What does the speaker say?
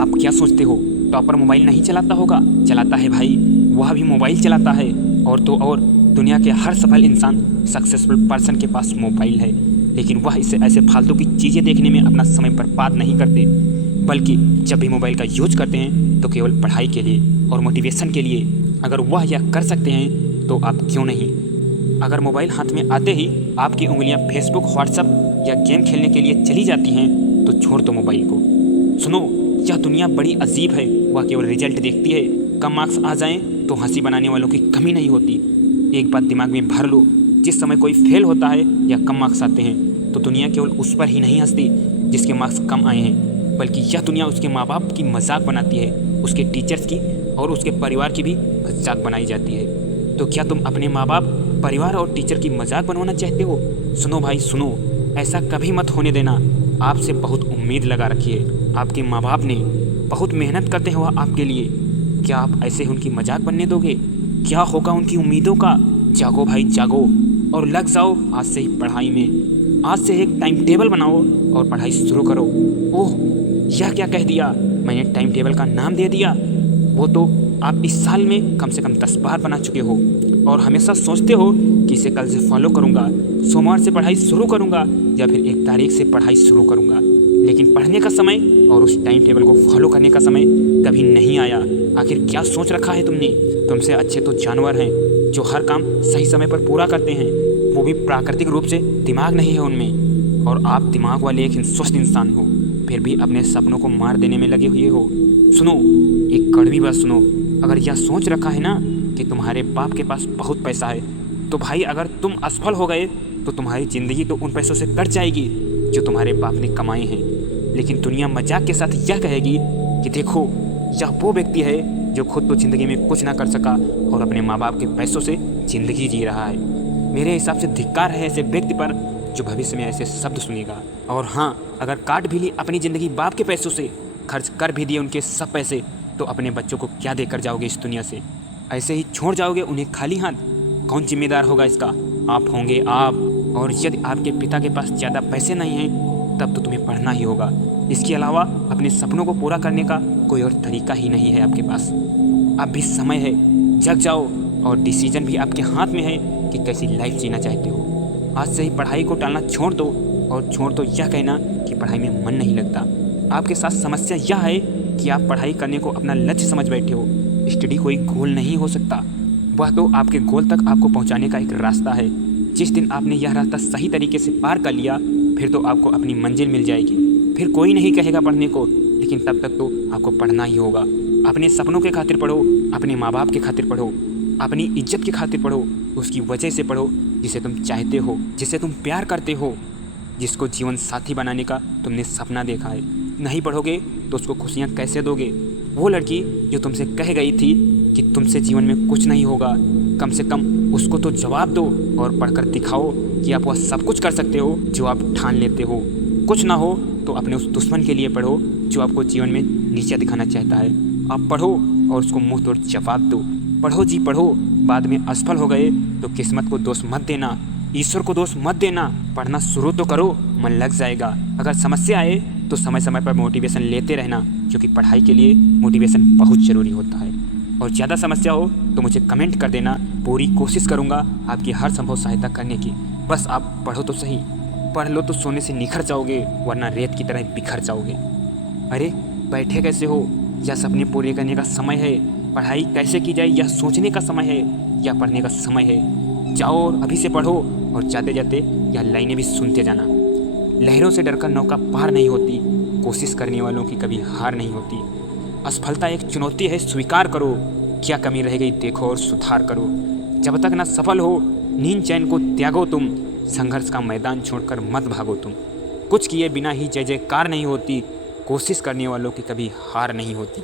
आप क्या सोचते हो टॉपर मोबाइल नहीं चलाता होगा? चलाता है भाई, वह भी मोबाइल चलाता है। और तो और दुनिया के हर सफल इंसान, सक्सेसफुल पर्सन के पास मोबाइल है, लेकिन वह इसे ऐसे फालतू की चीज़ें देखने में अपना समय बर्बाद नहीं करते, बल्कि जब भी मोबाइल का यूज करते हैं तो केवल पढ़ाई के लिए और मोटिवेशन के लिए। अगर वह यह कर सकते हैं तो आप क्यों नहीं? अगर मोबाइल हाथ में आते ही आपकी उंगलियां फेसबुक, व्हाट्सएप या गेम खेलने के लिए चली जाती हैं तो छोड़ दो मोबाइल को। सुनो, यह दुनिया बड़ी अजीब है। वह केवल रिजल्ट देखती है। कम मार्क्स आ जाएं तो हंसी बनाने वालों की कमी नहीं होती। एक बात दिमाग में भर लो, जिस समय कोई फेल होता है या कम मार्क्स आते हैं तो दुनिया केवल उस पर ही नहीं हंसती जिसके मार्क्स कम आए हैं, बल्कि यह दुनिया उसके माँ बाप की मजाक बनाती है, उसके टीचर्स की और उसके परिवार की भी मजाक बनाई जाती है। तो क्या तुम अपने माँ बाप, परिवार और टीचर की मजाक बनवाना चाहते हो? सुनो भाई सुनो, ऐसा कभी मत होने देना। आपसे बहुत उम्मीद लगा रखी है आपके माँ बाप ने, बहुत मेहनत करते हैं वह आपके लिए। क्या आप ऐसे उनकी मजाक बनने दोगे? क्या होगा उनकी उम्मीदों का? जागो भाई जागो और लग जाओ आज से ही पढ़ाई में। आज से एक टाइम टेबल बनाओ और पढ़ाई शुरू करो। ओह, यह क्या कह दिया मैंने? टाइम टेबल का नाम दे दिया। वो तो आप इस साल में कम से कम 10 बार बना चुके हो और हमेशा सोचते हो कि इसे कल से फॉलो करूँगा, सोमवार से पढ़ाई शुरू करूँगा या फिर 1 तारीख से पढ़ाई शुरू करूँगा। लेकिन पढ़ने का समय और उस टाइम टेबल को फॉलो करने का समय कभी नहीं आया। आखिर क्या सोच रखा है तुमने? तुमसे अच्छे तो जानवर हैं जो हर काम सही समय पर पूरा करते हैं, वो भी प्राकृतिक रूप से। दिमाग नहीं है उनमें, और आप दिमाग वाले एक स्वस्थ इंसान हो, फिर भी अपने सपनों को मार देने में लगे हुए हो। सुनो, एक कड़वी बात सुनो। अगर यह सोच रखा है ना कि तुम्हारे बाप के पास बहुत पैसा है, तो भाई अगर तुम असफल हो गए तो तुम्हारी ज़िंदगी तो उन पैसों से कट जाएगी जो तुम्हारे बाप ने कमाए हैं। लेकिन दुनिया मजाक के साथ यह कहेगी कि देखो, यह वो व्यक्ति है जो खुद तो ज़िंदगी में कुछ ना कर सका और अपने माँ बाप के पैसों से ज़िंदगी जी रहा है। मेरे हिसाब से धिक्कार है ऐसे व्यक्ति पर जो भविष्य में ऐसे शब्द सुनेगा। और हाँ, अगर काट भी ली अपनी ज़िंदगी बाप के पैसों से, खर्च कर भी दिए उनके सब पैसे, तो अपने बच्चों को क्या देकर जाओगे इस दुनिया से? ऐसे ही छोड़ जाओगे उन्हें खाली हाथ? कौन जिम्मेदार होगा इसका? आप होंगे आप। और यदि आपके पिता के पास ज़्यादा पैसे नहीं हैं तब तो तुम्हें पढ़ना ही होगा। इसके अलावा अपने सपनों को पूरा करने का कोई और तरीका ही नहीं है आपके पास। अब भी समय है, जग जाओ, और डिसीजन भी आपके हाथ में है कि कैसी लाइफ जीना चाहते हो। आज से ही पढ़ाई को टालना छोड़ दो, और छोड़ दो यह कहना कि पढ़ाई में मन नहीं लगता। आपके साथ समस्या यह है कि आप पढ़ाई करने को अपना लक्ष्य समझ बैठे हो। स्टडी कोई गोल नहीं हो सकता, वह तो आपके गोल तक आपको पहुंचाने का एक रास्ता है। जिस दिन आपने यह रास्ता सही तरीके से पार कर लिया, फिर तो आपको अपनी मंजिल मिल जाएगी। फिर कोई नहीं कहेगा पढ़ने को, लेकिन तब तक तो आपको पढ़ना ही होगा। अपने सपनों के खातिर पढ़ो, अपने माँ बाप के खातिर पढ़ो, अपनी इज्जत की खातिर पढ़ो, उसकी वजह से पढ़ो जिसे तुम चाहते हो, जिसे तुम प्यार करते हो, जिसको जीवन साथी बनाने का तुमने सपना देखा है। नहीं पढ़ोगे तो उसको खुशियाँ कैसे दोगे? वो लड़की जो तुमसे कह गई थी कि तुमसे जीवन में कुछ नहीं होगा, कम से कम उसको तो जवाब दो और पढ़कर दिखाओ कि आप वह सब कुछ कर सकते हो जो आप ठान लेते हो। कुछ ना हो तो अपने उस दुश्मन के लिए पढ़ो जो आपको जीवन में नीचा दिखाना चाहता है। आप पढ़ो और उसको मुंह तोड़ जवाब दो। पढ़ो जी पढ़ो। बाद में असफल हो गए तो किस्मत को दोष मत देना, ईश्वर को दोष मत देना। पढ़ना शुरू तो करो, मन लग जाएगा। अगर समस्या आए तो समय समय पर मोटिवेशन लेते रहना, क्योंकि पढ़ाई के लिए मोटिवेशन बहुत ज़रूरी होता है। और ज़्यादा समस्या हो तो मुझे कमेंट कर देना, पूरी कोशिश करूँगा आपकी हर संभव सहायता करने की। बस आप पढ़ो तो सही। पढ़ लो तो सोने से निखर जाओगे, वरना रेत की तरह बिखर जाओगे। अरे बैठे कैसे हो? यह सपने पूरे करने का समय है। पढ़ाई कैसे की जाए यह सोचने का समय है, या पढ़ने का समय है। जाओ और अभी से पढ़ो, और जाते जाते यह लाइनें भी सुनते जाना। लहरों से डरकर नौका पार नहीं होती, कोशिश करने वालों की कभी हार नहीं होती। असफलता एक चुनौती है, स्वीकार करो। क्या कमी रह गई देखो और सुधार करो। जब तक न सफल हो, नींद चैन को त्यागो तुम। संघर्ष का मैदान छोड़कर मत भागो तुम। कुछ किए बिना ही जय जयकार नहीं होती, कोशिश करने वालों की कभी हार नहीं होती।